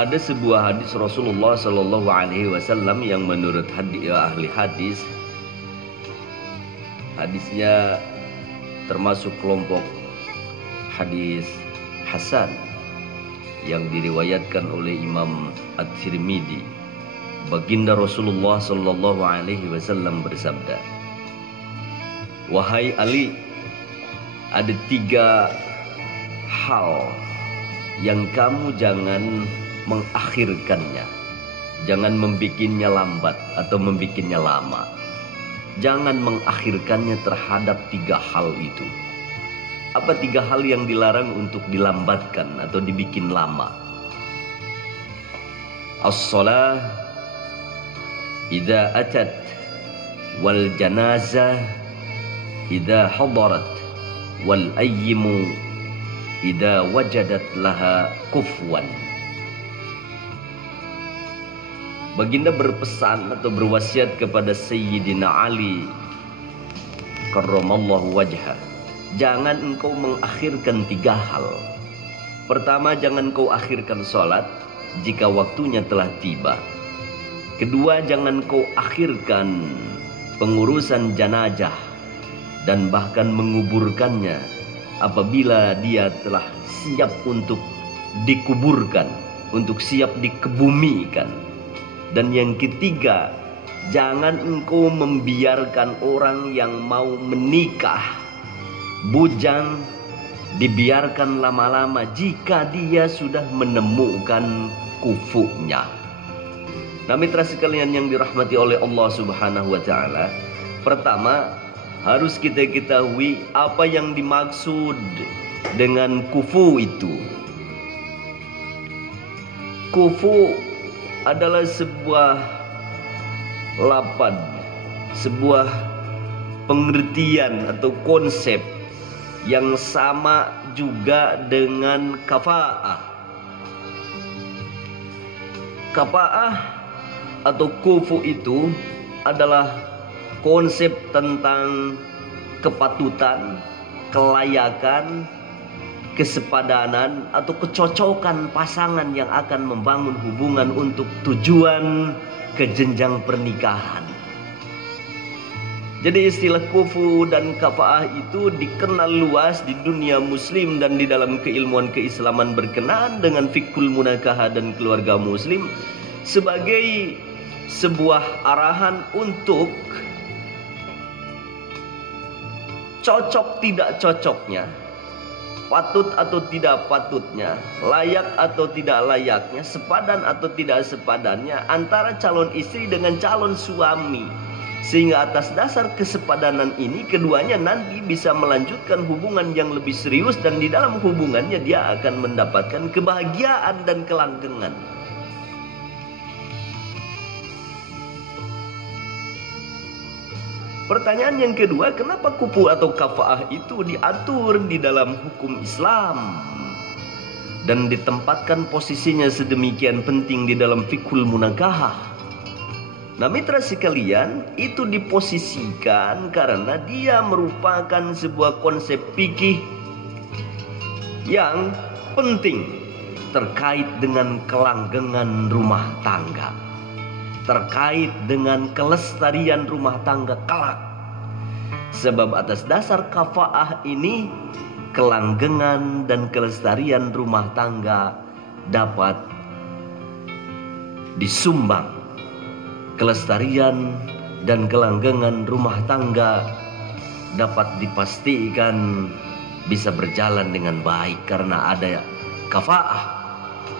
Ada sebuah hadis Rasulullah Shallallahu Alaihi Wasallam yang menurut ahli hadis, hadisnya termasuk kelompok hadis Hasan yang diriwayatkan oleh Imam At-Tirmidzi. Baginda Rasulullah Shallallahu Alaihi Wasallam bersabda, "Wahai Ali, ada 3 hal yang kamu jangan mengakhirkannya, jangan membikinnya lambat atau membikinnya lama. Jangan mengakhirkannya terhadap 3 hal itu." Apa 3 hal yang dilarang untuk dilambatkan atau dibikin lama? As-shalah idza atat, wal janazah idza hadarat, wal ayyimu idza wajadat laha kufwan. Baginda berpesan atau berwasiat kepada Sayyidina Ali karramallahu wajhah, jangan engkau mengakhirkan 3 hal. Pertama, jangan kau akhirkan sholat jika waktunya telah tiba. Kedua, jangan kau akhirkan pengurusan jenazah dan bahkan menguburkannya apabila dia telah siap untuk dikuburkan, untuk siap dikebumikan. Dan yang ketiga, jangan engkau membiarkan orang yang mau menikah bujang dibiarkan lama-lama jika dia sudah menemukan kufunya. Nah, mitra sekalian yang dirahmati oleh Allah Subhanahu wa taala, pertama harus kita ketahui apa yang dimaksud dengan kufu itu. Kufu adalah sebuah lapad, sebuah pengertian atau konsep yang sama juga dengan kafa'ah. Kafa'ah atau kufu itu adalah konsep tentang kepatutan, kelayakan, kesepadanan atau kecocokan pasangan yang akan membangun hubungan untuk tujuan ke jenjang pernikahan. Jadi istilah kufu dan kafa'ah itu dikenal luas di dunia muslim dan di dalam keilmuan keislaman berkenaan dengan fikul munakahah dan keluarga muslim sebagai sebuah arahan untuk cocok tidak cocoknya, patut atau tidak patutnya, layak atau tidak layaknya, sepadan atau tidak sepadannya antara calon istri dengan calon suami. Sehingga atas dasar kesepadanan ini keduanya nanti bisa melanjutkan hubungan yang lebih serius dan di dalam hubungannya dia akan mendapatkan kebahagiaan dan kelanggengan. Pertanyaan yang kedua, kenapa kufu atau kafa'ah itu diatur di dalam hukum Islam dan ditempatkan posisinya sedemikian penting di dalam fikul munakahah? Nah, mitra sekalian, itu diposisikan karena dia merupakan sebuah konsep fikih yang penting terkait dengan kelanggengan rumah tangga, terkait dengan kelestarian rumah tangga kelak. Sebab atas dasar kafa'ah ini, kelanggengan dan kelestarian rumah tangga dapat disumbang. Kelestarian dan kelanggengan rumah tangga dapat dipastikan bisa berjalan dengan baik karena ada kafa'ah.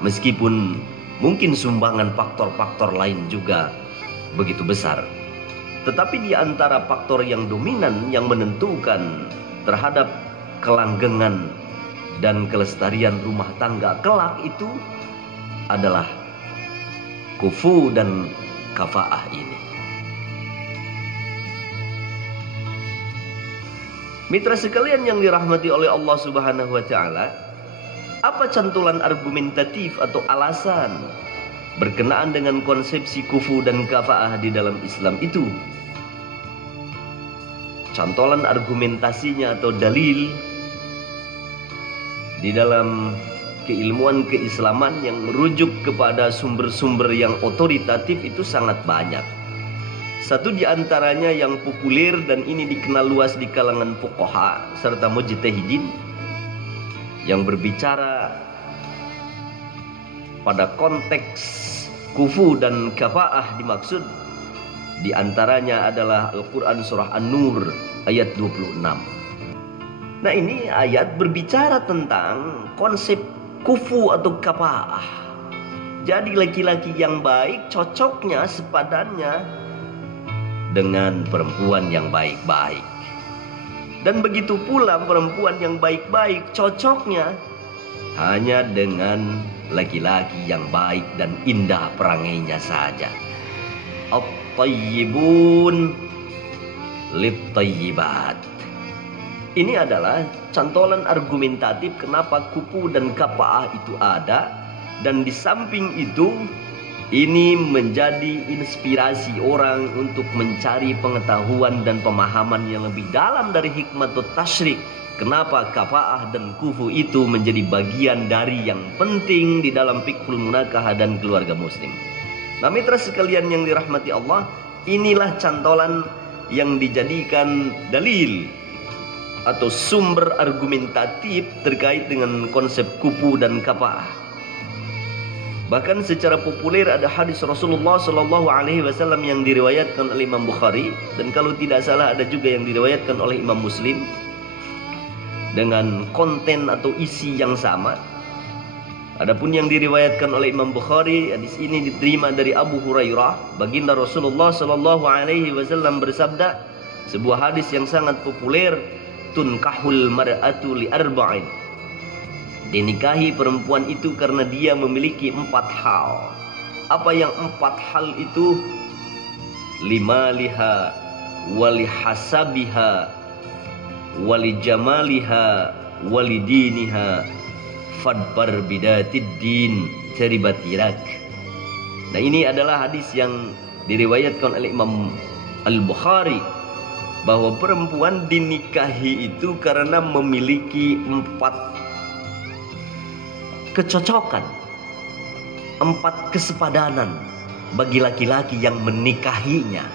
Meskipun mungkin sumbangan faktor-faktor lain juga begitu besar, tetapi di antara faktor yang dominan yang menentukan terhadap kelanggengan dan kelestarian rumah tangga kelak itu adalah kufu dan kafa'ah ini. Mitra sekalian yang dirahmati oleh Allah Subhanahu wa taala, apa cantolan argumentatif atau alasan berkenaan dengan konsepsi kufu dan kafa'ah di dalam Islam itu? Cantolan argumentasinya atau dalil di dalam keilmuan keislaman yang merujuk kepada sumber-sumber yang otoritatif itu sangat banyak. Satu di antaranya yang populer dan ini dikenal luas di kalangan fuqaha serta mujtahidin yang berbicara pada konteks kufu dan kafa'ah dimaksud, di antaranya adalah Al-Quran surah An-Nur ayat 26. Nah, ini ayat berbicara tentang konsep kufu atau kafa'ah. Jadi laki-laki yang baik cocoknya sepadannya dengan perempuan yang baik-baik. Dan begitu pula perempuan yang baik-baik cocoknya hanya dengan laki-laki yang baik dan indah perangainya saja. At-tayyibun lit-tayyibat. Ini adalah cantolan argumentatif kenapa kufu dan kafa'ah itu ada. Dan di samping itu, ini menjadi inspirasi orang untuk mencari pengetahuan dan pemahaman yang lebih dalam dari hikmatul tasyrik. Kenapa kafa'ah dan kufu itu menjadi bagian dari yang penting di dalam fiqhul munakahah dan keluarga muslim. Nah, mitra sekalian yang dirahmati Allah, inilah cantolan yang dijadikan dalil atau sumber argumentatif terkait dengan konsep kufu dan kafa'ah. Bahkan secara populer ada hadis Rasulullah Shallallahu Alaihi Wasallam yang diriwayatkan oleh Imam Bukhari, dan kalau tidak salah ada juga yang diriwayatkan oleh Imam Muslim dengan konten atau isi yang sama. Adapun yang diriwayatkan oleh Imam Bukhari, hadis ini diterima dari Abu Hurairah. Baginda Rasulullah Shallallahu Alaihi Wasallam bersabda, sebuah hadis yang sangat populer, tunkahul mar'atu li arba'in. Dinikahi perempuan itu karena dia memiliki 4 hal. Apa yang 4 hal itu? Limaliha, walihasabiha, walijamaliha, walidiniha, fadbar bidatid din ceribatirak. Nah, ini adalah hadis yang diriwayatkan oleh Imam Al-Bukhari, bahwa perempuan dinikahi itu karena memiliki 4 kecocokan, 4 kesepadanan bagi laki-laki yang menikahinya.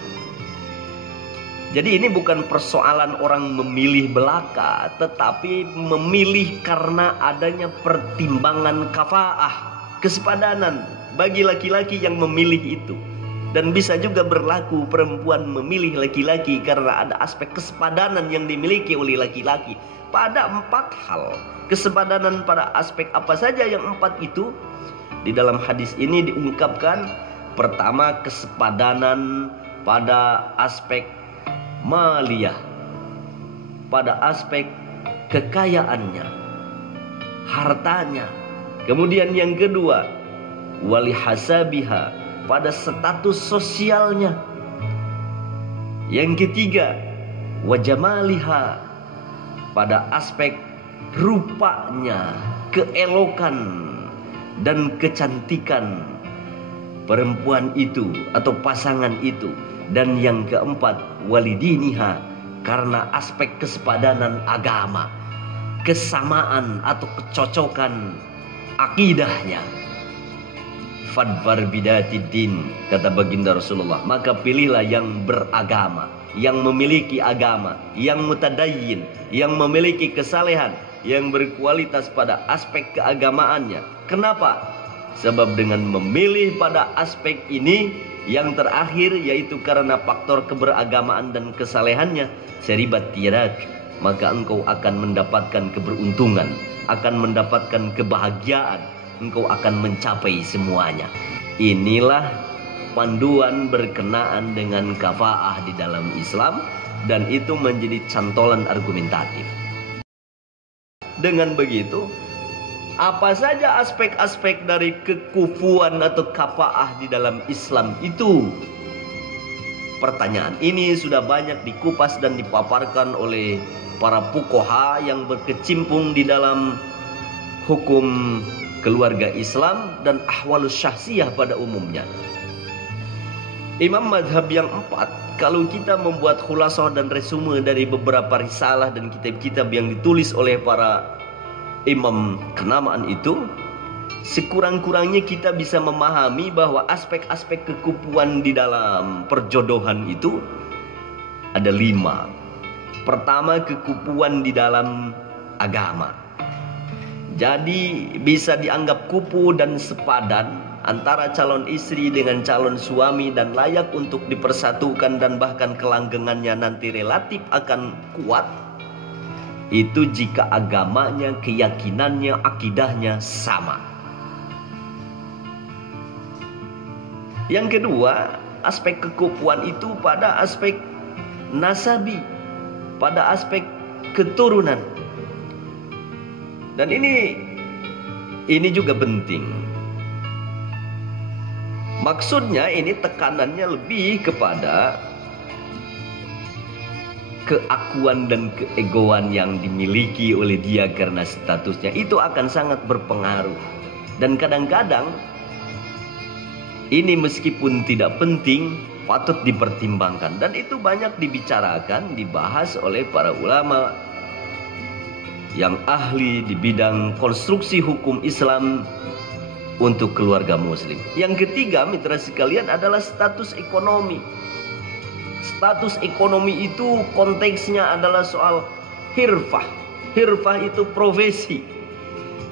Jadi ini bukan persoalan orang memilih belaka, tetapi memilih karena adanya pertimbangan kafa'ah, kesepadanan bagi laki-laki yang memilih itu. Dan bisa juga berlaku perempuan memilih laki-laki karena ada aspek kesepadanan yang dimiliki oleh laki-laki pada 4 hal. Kesepadanan pada aspek apa saja yang 4 itu? Di dalam hadis ini diungkapkan, pertama, kesepadanan pada aspek maliyah, pada aspek kekayaannya, hartanya. Kemudian yang kedua, walihasabiha, pada status sosialnya. Yang ketiga, wajamaliha, pada aspek rupanya, keelokan dan kecantikan perempuan itu atau pasangan itu. Dan yang keempat, walidiniha, karena aspek kesepadanan agama, kesamaan atau kecocokan akidahnya. Fadbar bidatid din, kata baginda Rasulullah, maka pilihlah yang beragama, yang memiliki agama, yang mutadayyin, yang memiliki kesalehan, yang berkualitas pada aspek keagamaannya. Kenapa? Sebab dengan memilih pada aspek ini, yang terakhir yaitu karena faktor keberagamaan dan kesalehannya, seribat tirak, maka engkau akan mendapatkan keberuntungan, akan mendapatkan kebahagiaan, engkau akan mencapai semuanya. Inilah panduan berkenaan dengan kafa'ah di dalam Islam, dan itu menjadi cantolan argumentatif. Dengan begitu, apa saja aspek-aspek dari kekufuan atau kafa'ah di dalam Islam itu? Pertanyaan ini sudah banyak dikupas dan dipaparkan oleh para fuqaha yang berkecimpung di dalam hukum keluarga Islam dan ahwalus syahsiyah pada umumnya. Imam madhab yang 4, kalau kita membuat khulasah dan resume dari beberapa risalah dan kitab-kitab yang ditulis oleh para imam kenamaan itu, sekurang-kurangnya kita bisa memahami bahwa aspek-aspek kekupuan di dalam perjodohan itu ada 5. Pertama, kekupuan di dalam agama. Jadi bisa dianggap kupu dan sepadan antara calon istri dengan calon suami dan layak untuk dipersatukan dan bahkan kelanggengannya nanti relatif akan kuat. Itu jika agamanya, keyakinannya, akidahnya sama. Yang kedua, aspek kekupuan itu pada aspek nasabi, pada aspek keturunan. Dan ini juga penting. Maksudnya ini tekanannya lebih kepada keakuan dan keegoan yang dimiliki oleh dia karena statusnya. Itu akan sangat berpengaruh. Dan kadang-kadang ini meskipun tidak penting, patut dipertimbangkan. Dan itu banyak dibicarakan, dibahas oleh para ulama yang ahli di bidang konstruksi hukum Islam untuk keluarga muslim. Yang ketiga, mitra sekalian, adalah status ekonomi. Status ekonomi itu konteksnya adalah soal hirfah. Hirfah itu profesi.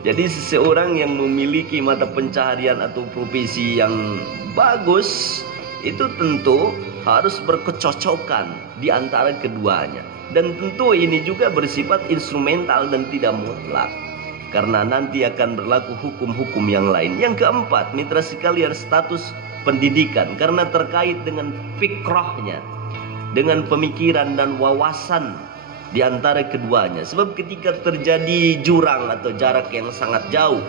Jadi seseorang yang memiliki mata pencaharian atau profesi yang bagus, itu tentu harus berkecocokan di antara keduanya. Dan tentu ini juga bersifat instrumental dan tidak mutlak, karena nanti akan berlaku hukum-hukum yang lain. Yang keempat, mitra sekalian, status pendidikan, karena terkait dengan fikrahnya, dengan pemikiran dan wawasan di antara keduanya. Sebab ketika terjadi jurang atau jarak yang sangat jauh,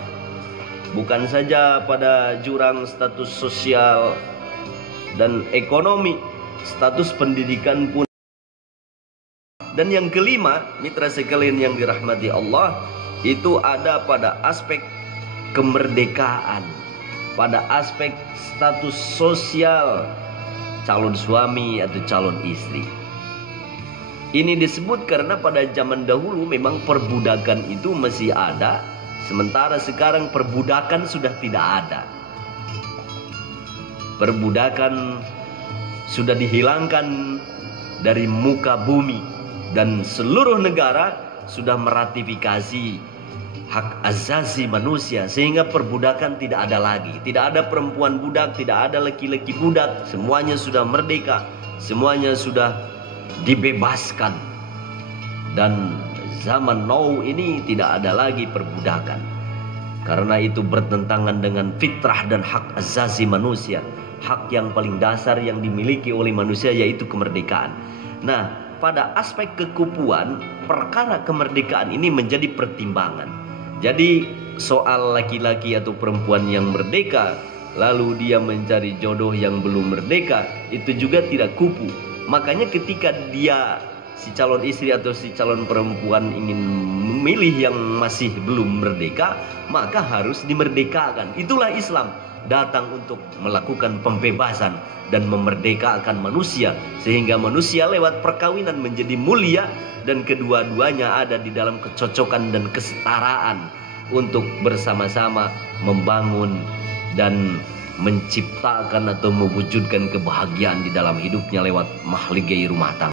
bukan saja pada jurang status sosial dan ekonomi, status pendidikan pun. Dan yang kelima, mitra sekalian yang dirahmati Allah, itu ada pada aspek kemerdekaan, pada aspek status sosial calon suami atau calon istri. Ini disebut karena pada zaman dahulu memang perbudakan itu masih ada, sementara sekarang perbudakan sudah tidak ada. Perbudakan sudah dihilangkan dari muka bumi. Dan seluruh negara sudah meratifikasi hak asasi manusia, sehingga perbudakan tidak ada lagi. Tidak ada perempuan budak, tidak ada laki-laki budak. Semuanya sudah merdeka, semuanya sudah dibebaskan. Dan zaman now ini tidak ada lagi perbudakan, karena itu bertentangan dengan fitrah dan hak asasi manusia. Hak yang paling dasar yang dimiliki oleh manusia, yaitu kemerdekaan. Nah, pada aspek kekupuan, perkara kemerdekaan ini menjadi pertimbangan. Jadi soal laki-laki atau perempuan yang merdeka, lalu dia mencari jodoh yang belum merdeka, itu juga tidak kupu. Makanya ketika dia, si calon istri atau si calon perempuan, ingin memilih yang masih belum merdeka, maka harus dimerdekakan. Itulah Islam, datang untuk melakukan pembebasan dan memerdekakan manusia, sehingga manusia lewat perkawinan menjadi mulia, dan kedua-duanya ada di dalam kecocokan dan kesetaraan untuk bersama-sama membangun dan menciptakan atau mewujudkan kebahagiaan di dalam hidupnya lewat mahligai rumah tangga.